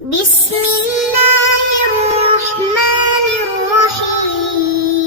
بسم اللہ الرحمن الرحیم۔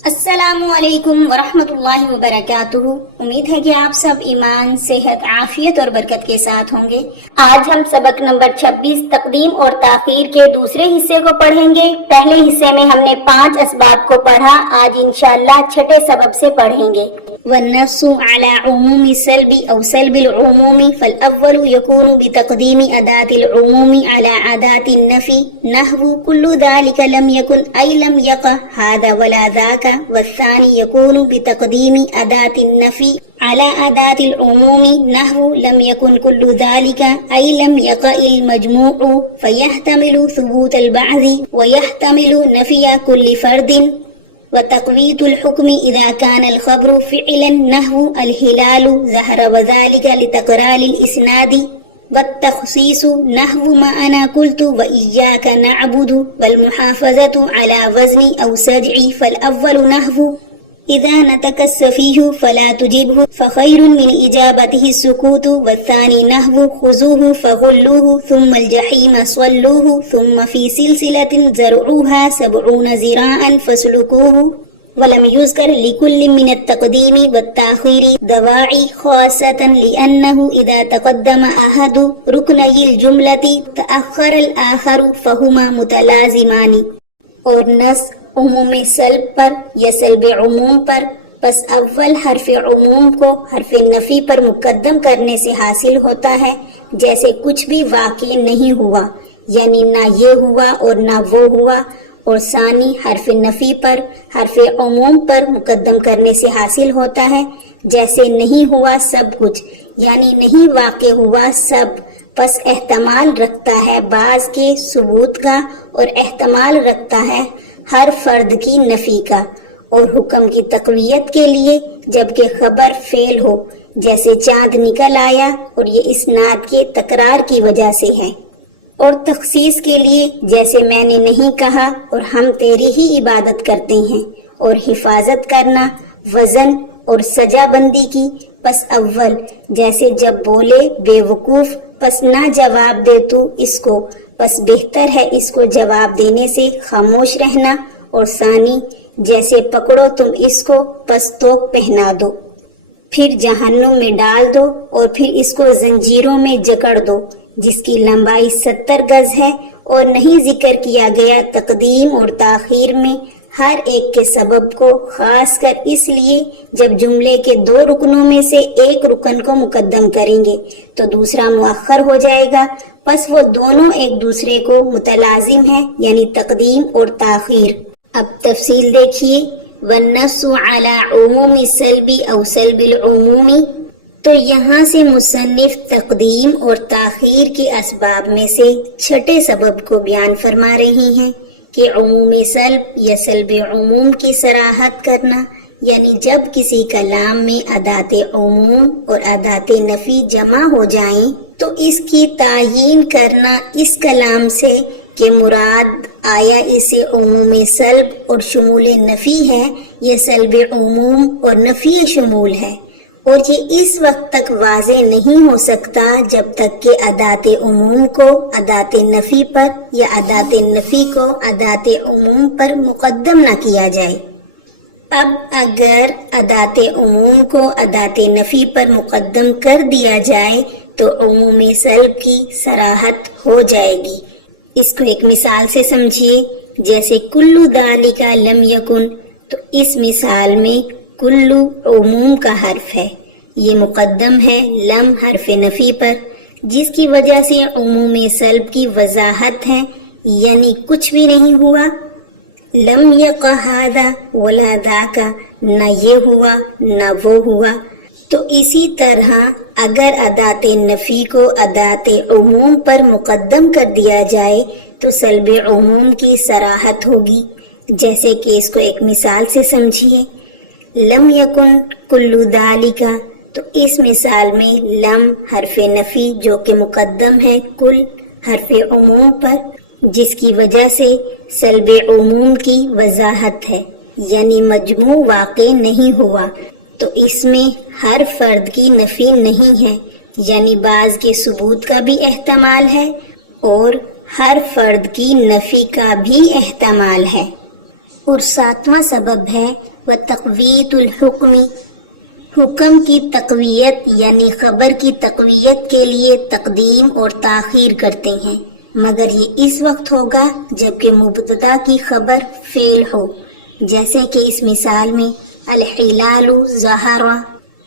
السلام علیکم ورحمۃ اللہ وبرکاتہ۔ امید ہے کہ آپ سب ایمان، صحت، عافیت اور برکت کے ساتھ ہوں گے۔ آج ہم سبق نمبر 26 تقدیم اور تاخیر کے دوسرے حصے کو پڑھیں گے۔ پہلے حصے میں ہم نے 5 اسباب کو پڑھا، آج انشاءاللہ چھٹے سبب سے پڑھیں گے۔ والنص على عموم سلب أو سلب العموم فالأول يكون بتقديم أداة العموم على أداة النفي نحو كل ذلك لم يكن أي لم يقع هذا ولا ذاك، والثاني يكون بتقديم أداة النفي على أداة العموم نحو لم يكن كل ذلك أي لم يقع المجموع، فيحتمل ثبوت البعض ويحتمل نفي كل فرد، وتقويت الحكم إذا كان الخبر فعلا نحو الهلال ظهر وذلك لتقرار الإسناد، والتخصيص نحو ما أنا قلت وإياك نعبد، والمحافظة على وزن أو سجع فالأول نحو إذا نطق السفيه فلا تجبه فخير من إجابته السكوت، والثاني نحو خذوه فغلوه ثم الجحيم صلوه ثم في سلسلة زرعوها 70 ذراعا فاسلكوه، ولم يذكر لكل من التقديم والتأخير دواعي خاصة لأنه إذا تقدم أحد ركني الجملة تأخر الآخر فهما متلازمان۔ اور نص عموم سلب پر یا سلب عموم پر، پس اول حرف عموم کو حرف نفی پر مقدم کرنے سے حاصل ہوتا ہے، جیسے کچھ بھی واقع نہیں ہوا، یعنی نہ یہ ہوا اور نہ وہ ہوا، اور ثانی حرف نفی پر حرف عموم پر مقدم کرنے سے حاصل ہوتا ہے، جیسے نہیں ہوا سب کچھ، یعنی نہیں واقع ہوا سب، پس احتمال رکھتا ہے بعض کے ثبوت کا اور احتمال رکھتا ہے ہر فرد کی نفی کا، اور حکم کی تقویت کے لیے جبکہ خبر فعل ہو، جیسے چاند نکل آیا، اور یہ اسناد کے تکرار کی وجہ سے ہے، اور تخصیص کے لیے جیسے میں نے نہیں کہا اور ہم تیری ہی عبادت کرتے ہیں، اور حفاظت کرنا وزن اور سجا بندی کی، پس اول جیسے جب بولے بے وقوف پس نہ جواب دے تو اس کو، پس بہتر ہے اس کو جواب دینے سے خاموش رہنا، اور ثانی جیسے پکڑو تم اس کو پس توق پہنا دو، پھر جہنم میں ڈال دو، اور پھر اس کو زنجیروں میں جکڑ دو، جس کی لمبائی 70 گز ہے، اور نہیں ذکر کیا گیا تقدیم اور تاخیر میں ہر ایک کے سبب کو، خاص کر اس لیے جب جملے کے 2 رکنوں میں سے ایک رکن کو مقدم کریں گے تو دوسرا مؤخر ہو جائے گا، پس وہ دونوں ایک دوسرے کو متلازم ہیں، یعنی تقدیم اور تاخیر۔ اب تفصیل دیکھیے۔ والنص على عموم سلب او سلب العموم، تو یہاں سے مصنف تقدیم اور تاخیر کے اسباب میں سے چھٹے سبب کو بیان فرما رہی ہیں کہ عموم سلب یا سلب عموم کی صراحت کرنا، یعنی جب کسی کلام میں ادات عموم اور ادات نفی جمع ہو جائیں تو اس کی تعیین کرنا اس کلام سے کہ مراد آیا اسے عموم سلب اور شمول نفی ہے یا سلب عموم اور نفی شمول ہے، اور یہ اس وقت تک واضح نہیں ہو سکتا جب تک کہ ادات عموم کو ادات نفی پر یا ادات نفی کو ادات عموم پر مقدم نہ کیا جائے۔ اب اگر ادات عموم کو ادات نفی پر مقدم کر دیا جائے تو عموم سلب کی صراحت ہو جائے گی۔ اس کو ایک مثال سے سمجھیے، جیسے کلو ذالک لم یکن، تو اس مثال میں کلو عموم کا حرف ہے، یہ مقدم ہے لم حرف نفی پر، جس کی وجہ سے عموم سلب کی وضاحت ہے، یعنی کچھ بھی نہیں ہوا، لم یقع ھذا ولا ذاک، نہ یہ ہوا نہ وہ ہوا۔ تو اسی طرح اگر ادات نفی کو ادات عموم پر مقدم کر دیا جائے تو سلب عموم کی صراحت ہوگی، جیسے کہ اس کو ایک مثال سے سمجھیے۔ لم یکن کلو ذالک، تو اس مثال میں لم حرف نفی جو کہ مقدم ہے کل حرف عموم پر، جس کی وجہ سے سلب عموم کی وضاحت ہے، یعنی مجموع واقع نہیں ہوا، تو اس میں ہر فرد کی نفی نہیں ہے، یعنی بعض کے ثبوت کا بھی احتمال ہے اور ہر فرد کی نفی کا بھی احتمال ہے۔ اور ساتواں سبب ہے وتقویت الحکم، حکم کی تقویت یعنی خبر کی تقویت کے لیے تقدیم اور تاخیر کرتے ہیں، مگر یہ اس وقت ہوگا جبکہ مبتدا کی خبر فعل ہو، جیسے کہ اس مثال میں الہلال ظہر،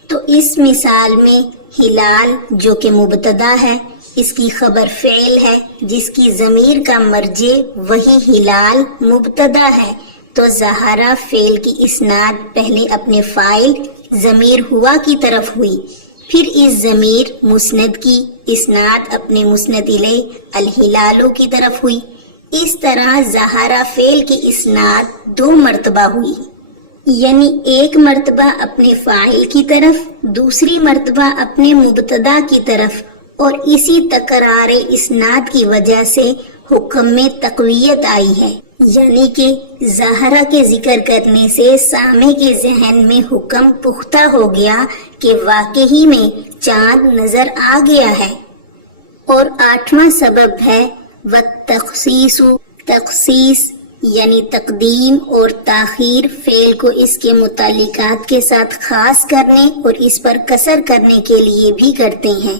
تو اس مثال میں ہلال جو کہ مبتدا ہے اس کی خبر فعل ہے جس کی ضمیر کا مرجع وہی ہلال مبتدا ہے، تو ظہرا فعل کی اسناد پہلے اپنے فاعل ضمیر ہوا کی طرف ہوئی، پھر اس ضمیر مسند کی اسناد اپنے مسند الیہ الہلالو کی طرف ہوئی۔ اس طرح ظہرا فعل کی اسناد 2 مرتبہ ہوئی، یعنی ایک مرتبہ اپنے فاعل کی طرف، دوسری مرتبہ اپنے مبتدا کی طرف، اور اسی تکرار اسناد کی وجہ سے حکم میں تقویت آئی ہے، یعنی کہ ظاہرہ کے ذکر کرنے سے سامع کے ذہن میں حکم پختہ ہو گیا کہ واقعی میں چاند نظر آ گیا ہے۔ اور 8واں سبب ہے والتخصیص، تخصیص یعنی تقدیم اور تاخیر فعل کو اس کے متعلقات کے ساتھ خاص کرنے اور اس پر قصر کرنے کے لیے بھی کرتے ہیں۔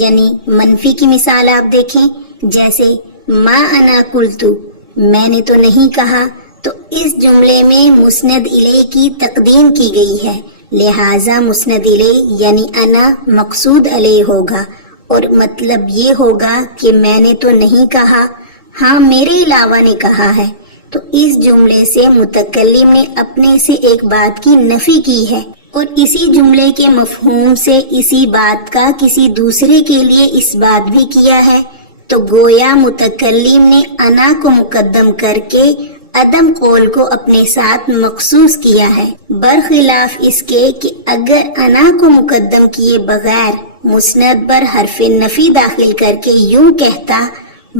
یعنی منفی کی مثال آپ دیکھیں، جیسے ما انا قلتو، میں نے تو نہیں کہا، تو اس جملے میں مسند الیہ کی تقدیم کی گئی ہے، لہٰذا مسند الیہ یعنی انا مقصود علیہ ہوگا، اور مطلب یہ ہوگا کہ میں نے تو نہیں کہا، ہاں میرے علاوہ نے کہا ہے، تو اس جملے سے متکلم نے اپنے سے ایک بات کی نفی کی ہے، اور اسی جملے کے مفہوم سے اسی بات کا کسی دوسرے کے لیے اس بات بھی کیا ہے، تو گویا متکلم نے انا کو مقدم کر کے عدم قول کو اپنے ساتھ مخصوص کیا ہے، برخلاف اس کے کہ اگر انا کو مقدم کیے بغیر مسند پر حرف نفی داخل کر کے یوں کہتا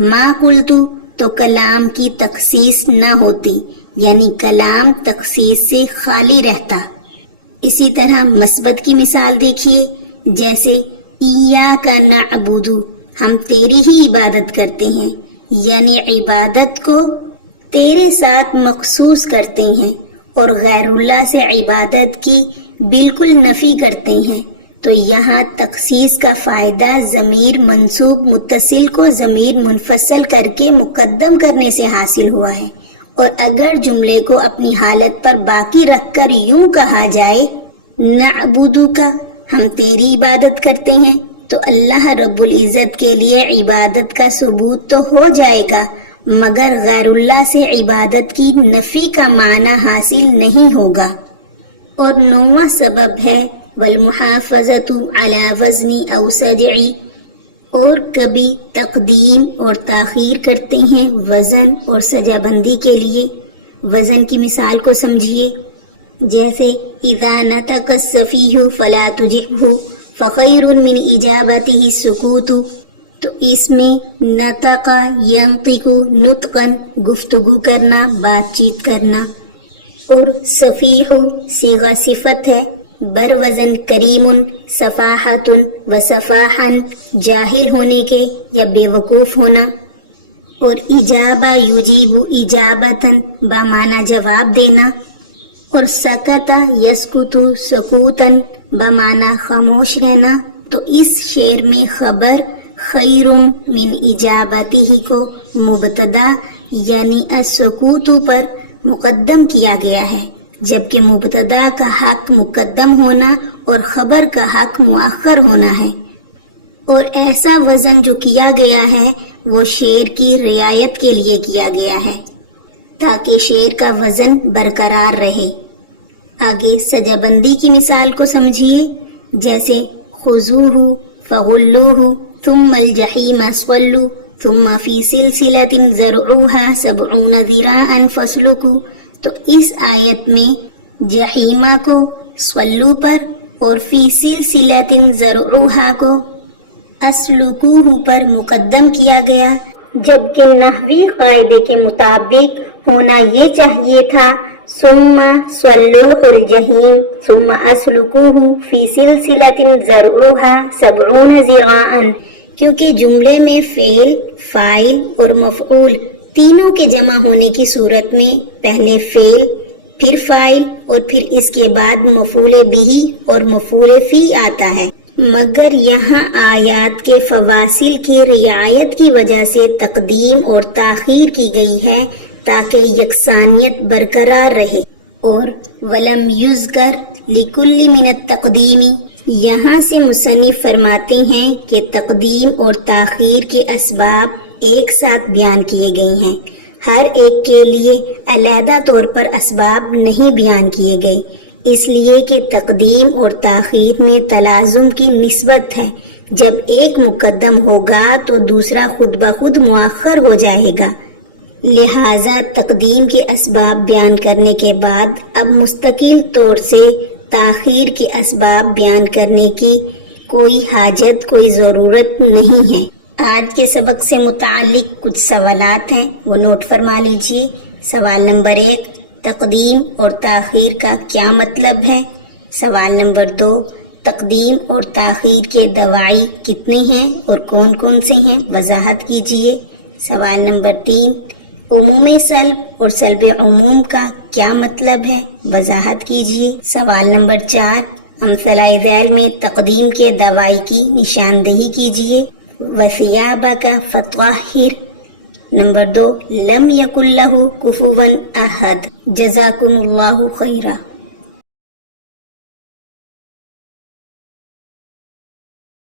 ما قلتو، تو کلام کی تخصیص نہ ہوتی، یعنی کلام تخصیص سے خالی رہتا۔ اسی طرح مثبت کی مثال دیکھیے، جیسے ایاک نعبد، ہم تیری ہی عبادت کرتے ہیں، یعنی عبادت کو تیرے ساتھ مخصوص کرتے ہیں اور غیر اللہ سے عبادت کی بالکل نفی کرتے ہیں، تو یہاں تخصیص کا فائدہ ضمیر منصوب متصل کو ضمیر منفصل کر کے مقدم کرنے سے حاصل ہوا ہے، اور اگر جملے کو اپنی حالت پر باقی رکھ کر یوں کہا جائے نعبدو کا، ہم تیری عبادت کرتے ہیں، تو اللہ رب العزت کے لیے عبادت کا ثبوت تو ہو جائے گا، مگر غیر اللہ سے عبادت کی نفی کا معنی حاصل نہیں ہوگا۔ اور 9واں سبب ہے والمحافظۃ علی وزن او سجعی، اور کبھی تقدیم اور تاخیر کرتے ہیں وزن اور سجا بندی کے لیے۔ وزن کی مثال کو سمجھیے، جیسے اذا نطق السفیہ فلا تجبہ فخیر من اجابتہ السکوت، تو اس میں نطق ینطق نطقا گفتگو کرنا، بات چیت کرنا، اور سفیہ صیغہ صفت ہے، بر وزن کریم، صفاحت و صفاحا جاہل ہونے کے یا بے وقوف ہونا، اور اجابہ یجیب اجابتا بمعنی جواب دینا، اور سکت یسکت سکوتا بمعنی خاموش رہنا۔ تو اس شعر میں خبر خیر من اجابتہ کو مبتدا یعنی السکوت پر مقدم کیا گیا ہے، جبکہ مبتدا کا حق مقدم ہونا اور خبر کا حق مؤخر ہونا ہے۔ اور ایسا وزن جو کیا گیا ہے وہ شعر کی رعایت کے لیے کیا گیا ہے تاکہ شعر کا وزن برقرار رہے۔ آگے سجا بندی کی مثال کو سمجھیے، جیسے خذوہ فغلوہ ثم الجحیم صلوا ثم فی سلسلۃ ذرعها 70 ذراعا فاسلکوا، تو اس آیت میں جحیمہ کو صلو پر اور فی سلسلۃ ذرعها کو اسلکوہ پر مقدم کیا گیا، جبکہ نحوی قاعدے کے مطابق ہونا یہ چاہیے تھا ثم صلوه الجحیم ثم اسلکوه فی سلسلۃ ذرعها 70 ذراعا، کیونکہ جملے میں فعل، فاعل اور مفعول تینوں کے جمع ہونے کی صورت میں پہلے فعل، پھر فاعل اور پھر اس کے بعد مفعول بہ اور مفعول فی آتا ہے، مگر یہاں آیات کے فواصل کی رعایت کی وجہ سے تقدیم اور تاخیر کی گئی ہے تاکہ یکسانیت برقرار رہے۔ اور وَلَمْ يُذْكَرْ لِكُلِّ مِنَ التَّقْدِيمِ، یہاں سے مصنف فرماتے ہیں کہ تقدیم اور تاخیر کے اسباب ایک ساتھ بیان کیے گئے ہیں، ہر ایک کے لیے علیحدہ طور پر اسباب نہیں بیان کیے گئے، اس لیے کہ تقدیم اور تاخیر میں تلازم کی نسبت ہے، جب ایک مقدم ہوگا تو دوسرا خود بخود مؤخر ہو جائے گا، لہذا تقدیم کے اسباب بیان کرنے کے بعد اب مستقل طور سے تاخیر کے اسباب بیان کرنے کی کوئی حاجت، کوئی ضرورت نہیں ہے۔ آج کے سبق سے متعلق کچھ سوالات ہیں، وہ نوٹ فرما لیجئے۔ سوال نمبر 1، تقدیم اور تاخیر کا کیا مطلب ہے؟ سوال نمبر 2، تقدیم اور تاخیر کے دواعی کتنے ہیں اور کون کون سے ہیں؟ وضاحت کیجئے۔ سوال نمبر 3، عموم سلب اور سلب عموم کا کیا مطلب ہے؟ وضاحت کیجئے۔ سوال نمبر 4، امثلہ ذیل میں تقدیم کے دواعی کی نشاندہی کیجئے۔ وَثِيَابَكَ فَطَهِّرْ۔ نمبر 2، لَمْ يَكُنْ لَهُ كُفُوًا أَحَدٌ۔ جزاکم اللہ خیرا۔